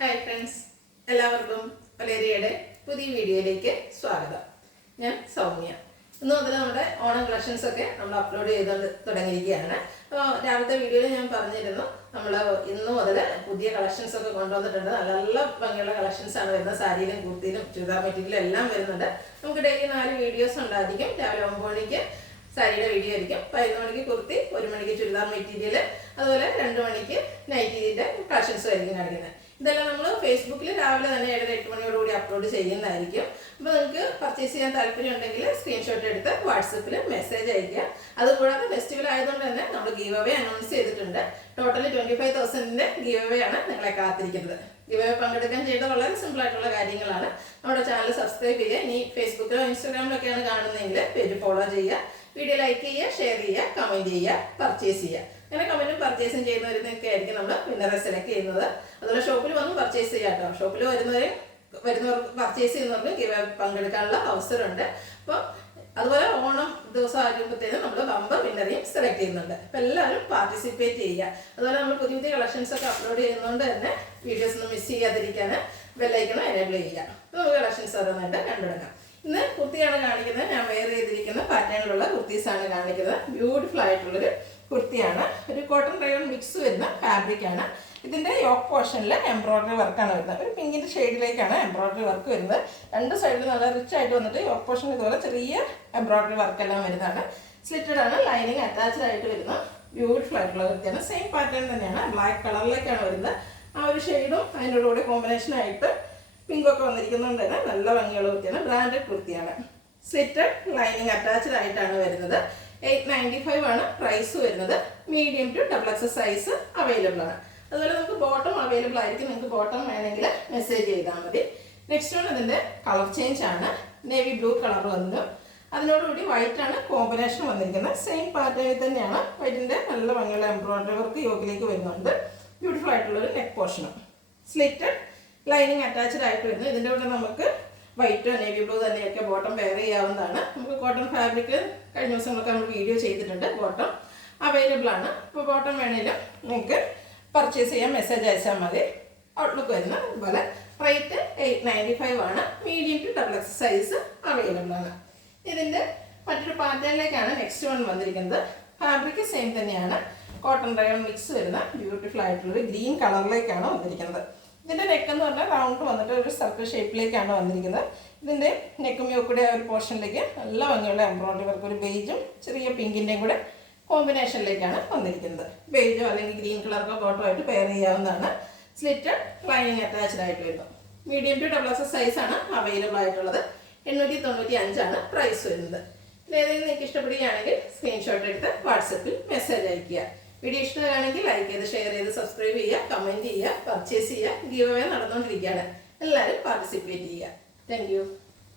Hi friends, എല്ലാവർക്കും വലേറിയയുടെ പുതിയ വീഡിയോയിലേക്ക് സ്വാഗതം. ഞാൻ സൗമ്യ. ഇന്ന് മുതൽ നമ്മുടെ ഓണം കളക്ഷൻസ് ഒക്കെ നമ്മൾ അപ്ലോഡ് ചെയ്തുകൊണ്ട് തുടങ്ങിയിരിക്കുകയാണ്. അപ്പോൾ രാവിലത്തെ വീഡിയോയിൽ ഞാൻ പറഞ്ഞിരുന്നു നമ്മൾ ഇന്ന് മുതൽ പുതിയ കളക്ഷൻസ് ഒക്കെ കൊണ്ടുവന്നിട്ടുണ്ട്. നല്ല നല്ല ഭംഗിയുള്ള കളക്ഷൻസ് ആണ് വരുന്നത്. സാരിയിലും കുർത്തിയിലും ചുരിദാർ മെറ്റീരിയലും എല്ലാം വരുന്നുണ്ട്. നമുക്ക് ഡെയിലി 4 വീഡിയോസ് ഉണ്ടായിരിക്കും. രാവിലെ 9 മണിക്ക് സാരിയുടെ വീഡിയോ ആയിരിക്കും, 11 മണിക്ക് കുർത്തി, 1 മണിക്ക് ചുരിദാർ മെറ്റീരിയൽ, അതുപോലെ 2 മണിക്ക് നൈറ്റിയുടെ കളക്ഷൻസ് ആയിരിക്കും കാണിക്കുന്നത്. ഇതെല്ലാം നമ്മൾ ഫേസ്ബുക്കിൽ രാവിലെ തന്നെ 7-8 മണിയോടുകൂടി അപ്ലോഡ് ചെയ്യുന്നതായിരിക്കും. അപ്പോൾ നിങ്ങൾക്ക് പർച്ചേസ് ചെയ്യാൻ താല്പര്യം ഉണ്ടെങ്കിൽ സ്ക്രീൻഷോട്ട് എടുത്ത് വാട്സപ്പിൽ മെസ്സേജ് അയയ്ക്കുക. അതുകൂടാതെ ഫെസ്റ്റിവൽ ആയതുകൊണ്ട് തന്നെ നമ്മൾ ഗീവ് അവേ അനൗൺസ് ചെയ്തിട്ടുണ്ട്. ടോട്ടലി 25,000ന്റെ ഗീവ് അവേ ആണ് നിങ്ങളെ കാത്തിരിക്കുന്നത്. ഗീവ് അവേ പങ്കെടുക്കാൻ ചെയ്ത വളരെ സിമ്പിൾ ആയിട്ടുള്ള കാര്യങ്ങളാണ്. നമ്മുടെ ചാനൽ സബ്സ്ക്രൈബ് ചെയ്യുക. ഇനി ഫേസ്ബുക്കിലോ ഇൻസ്റ്റാഗ്രാമിലൊക്കെയാണ് കാണുന്നതെങ്കിൽ പേജ് ഫോളോ ചെയ്യുക, വീഡിയോ ലൈക്ക് ചെയ്യുക, ഷെയർ ചെയ്യുക, കമൻറ്റ് ചെയ്യുക, പർച്ചേസ് ചെയ്യുക. അങ്ങനെ കമൻറ്റും പർച്ചേസും ചെയ്യുന്നവരൊക്കെ ആയിരിക്കും നമ്മൾ വിന്നറെ സെലക്ട് ചെയ്യുന്നത്. അതുപോലെ ഷോപ്പിൽ വന്ന് പർച്ചേസ് ചെയ്യാം കേട്ടോ. ഷോപ്പിൽ വരുന്നവർക്ക് പർച്ചേസ് ചെയ്യുന്നവർക്ക് ഗീവ് പങ്കെടുക്കാനുള്ള അവസരമുണ്ട്. അപ്പോൾ അതുപോലെ ഓണം ദിവസം ആകുമ്പോഴത്തേനും നമ്മൾ ബമ്പർ വിന്നറേയും സെലക്ട് ചെയ്യുന്നുണ്ട്. അപ്പോൾ എല്ലാവരും പാർട്ടിസിപ്പേറ്റ് ചെയ്യുക. അതുപോലെ നമ്മൾ പുതിയ പുതിയ കളക്ഷൻസ് ഒക്കെ അപ്ലോഡ് ചെയ്യുന്നതുകൊണ്ട് തന്നെ വീഡിയോസ് ഒന്നും മിസ് ചെയ്യാതിരിക്കാൻ ബെല്ലൈക്കണം എനേബിൾ ചെയ്യുക. അപ്പോൾ നമുക്ക് കളക്ഷൻസ് ഓരോന്നായിട്ട് കണ്ടുപിടിക്കാം. ഇന്ന് കുർത്തിയാണ് കാണിക്കുന്നത്. ഞാൻ വെയർ ചെയ്തിരിക്കുന്ന പാറ്റേണിലുള്ള കുർത്തീസാണ് കാണിക്കുന്നത്. ബ്യൂട്ടിഫുൾ ആയിട്ടുള്ളൊരു കുർത്തിയാണ്. ഒരു കോട്ടൺ റയോൺ മിക്സ് വരുന്ന ഫാബ്രിക്കാണ്. ഇതിൻ്റെ യോക്ക് പോർഷനിൽ എംബ്രോയ്ഡറി വർക്കാണ് വരുന്നത്. ഒരു പിങ്കിൻ്റെ ഷെയ്ഡിലേക്കാണ് എംബ്രോയ്ഡറി വർക്ക് വരുന്നത്. 2 സൈഡിൽ നല്ല റിച്ച് ആയിട്ട് വന്നിട്ട് യോക്ക് പോർഷൻ ഇതുപോലെ ചെറിയ എംബ്രോയ്ഡറി വർക്കെല്ലാം വരുന്നതാണ്. സ്ലിറ്റഡ് ആണ്, ലൈനിങ് അറ്റാച്ച്ഡ് ആയിട്ട് വരുന്ന ബ്യൂട്ടിഫുൾ ആയിട്ടുള്ള കുർത്തിയാണ്. സെയിം പാറ്റേൺ തന്നെയാണ്, ബ്ലാക്ക് കളറിലേക്കാണ് വരുന്നത്. ആ ഒരു ഷെയ്ഡും അതിൻ്റെ കൂടെ കോമ്പിനേഷനായിട്ട് പിങ്കൊക്കെ വന്നിരിക്കുന്നുണ്ട് തന്നെ നല്ല ഭംഗിയുള്ള കുർത്തിയാണ്. ബ്രാൻഡഡ് കുർത്തിയാണ്. സ്ലിറ്റഡ് ലൈനിങ് അറ്റാച്ച്ഡ് ആയിട്ടാണ് വരുന്നത്. 895 ആണ് പ്രൈസ് വരുന്നത്. Medium to XXL size available ആണ്. അതുപോലെ നമുക്ക് ബോട്ടം അവൈലബിൾ ആയിരിക്കും. നിങ്ങൾക്ക് ബോട്ടം വേണമെങ്കിൽ മെസ്സേജ് ചെയ്താൽ മതി. നെക്സ്റ്റ് വൺ ഇതിൻ്റെ കളർ ചേഞ്ച് ആണ്. നേവി ബ്ലൂ കളർ വന്നു. അതിനോടുകൂടി വൈറ്റ് ആണ് കോമ്പിനേഷൻ വന്നിരിക്കുന്നത്. സെയിം പാറ്റേണിൽ തന്നെയാണ്. വൈറ്റിൻ്റെ നല്ല ഭംഗിയുള്ള എംബ്രോയ്ഡറി വർക്ക് യോക്കിലേക്ക് വരുന്നുണ്ട്. ബ്യൂട്ടിഫുൾ ആയിട്ടുള്ളൊരു നെക്ക് പോർഷനും. സ്ലിറ്റഡ് ലൈനിങ് അറ്റാച്ച്ഡ് ആയിട്ട് വരുന്നു. ഇതിൻ്റെ കൂടെ നമുക്ക് വൈറ്റോ നേവി ബ്ലൂ തന്നെയൊക്കെ ബോട്ടം വെയർ ചെയ്യാവുന്നതാണ്. നമുക്ക് കോട്ടൺ ഫാബ്രിക് കഴിഞ്ഞ ദിവസങ്ങളൊക്കെ നമ്മൾ വീഡിയോ ചെയ്തിട്ടുണ്ട്. ബോട്ടം അവൈലബിൾ ആണ്. അപ്പോൾ ബോട്ടം വേണേലും നിങ്ങൾക്ക് പർച്ചേസ് ചെയ്യാൻ മെസ്സേജ് അയച്ചാൽ മതി. ഔട്ട്ലുക്ക് വരുന്ന അതുപോലെ റേറ്റ് 895 ആണ്. Medium to XXL size available ആണ്. ഇതിൻ്റെ മറ്റൊരു പാറ്റേണിലേക്കാണ് നെക്സ്റ്റ് വൺ വന്നിരിക്കുന്നത്. ഫാബ്രിക് സെയിം തന്നെയാണ്. കോട്ടൺ റയോൺ മിക്സ് വരുന്ന ബ്യൂട്ടിഫുൾ ആയിട്ടുള്ളൊരു ഗ്രീൻ കളറിലേക്കാണ് വന്നിരിക്കുന്നത്. ഇതിൻ്റെ നെക്ക് എന്ന് പറഞ്ഞാൽ റൗണ്ട് വന്നിട്ട് ഒരു സർക്കിൾ ഷേപ്പിലേക്കാണ് വന്നിരിക്കുന്നത്. ഇതിൻ്റെ നെക്കും യോക്കൂടെ ഒരു പോർഷനിലേക്ക് നല്ല ഭംഗിയുള്ള എംബ്രോയ്ഡറി വർക്ക്, ഒരു ബേജും ചെറിയ പിങ്കിൻ്റെയും കൂടെ കോമ്പിനേഷനിലേക്കാണ് വന്നിരിക്കുന്നത്. ബേജോ അല്ലെങ്കിൽ ഗ്രീൻ കളറോ കോട്ടോ ആയിട്ട് പെയർ ചെയ്യാവുന്നതാണ്. സ്ലിറ്റഡ് ലൈനിങ് അറ്റാച്ച്ഡ് ആയിട്ട് വരുന്നു. മീഡിയം ടു XXL സൈസാണ് അവൈലബിൾ ആയിട്ടുള്ളത്. 895 ആണ് പ്രൈസ് വരുന്നത്. ഇതിലേതെങ്കിലും നിങ്ങൾക്ക് ഇഷ്ടപ്പെടുകയാണെങ്കിൽ സ്ക്രീൻഷോട്ട് എടുത്ത് വാട്സപ്പിൽ മെസ്സേജ് അയയ്ക്കുക. വീഡിയോ ഇഷ്ടമാണെങ്കിൽ ലൈക്ക് ചെയ്ത്, ഷെയർ ചെയ്ത്, സബ്സ്ക്രൈബ് ചെയ്യുക, കമൻറ്റ് ചെയ്യുക, പർച്ചേസ് ചെയ്യുക. ഗീവ് അവേ നടന്നുകൊണ്ടിരിക്കുകയാണ്. എല്ലാവരും പാർട്ടിസിപ്പേറ്റ് ചെയ്യുക. Thank you.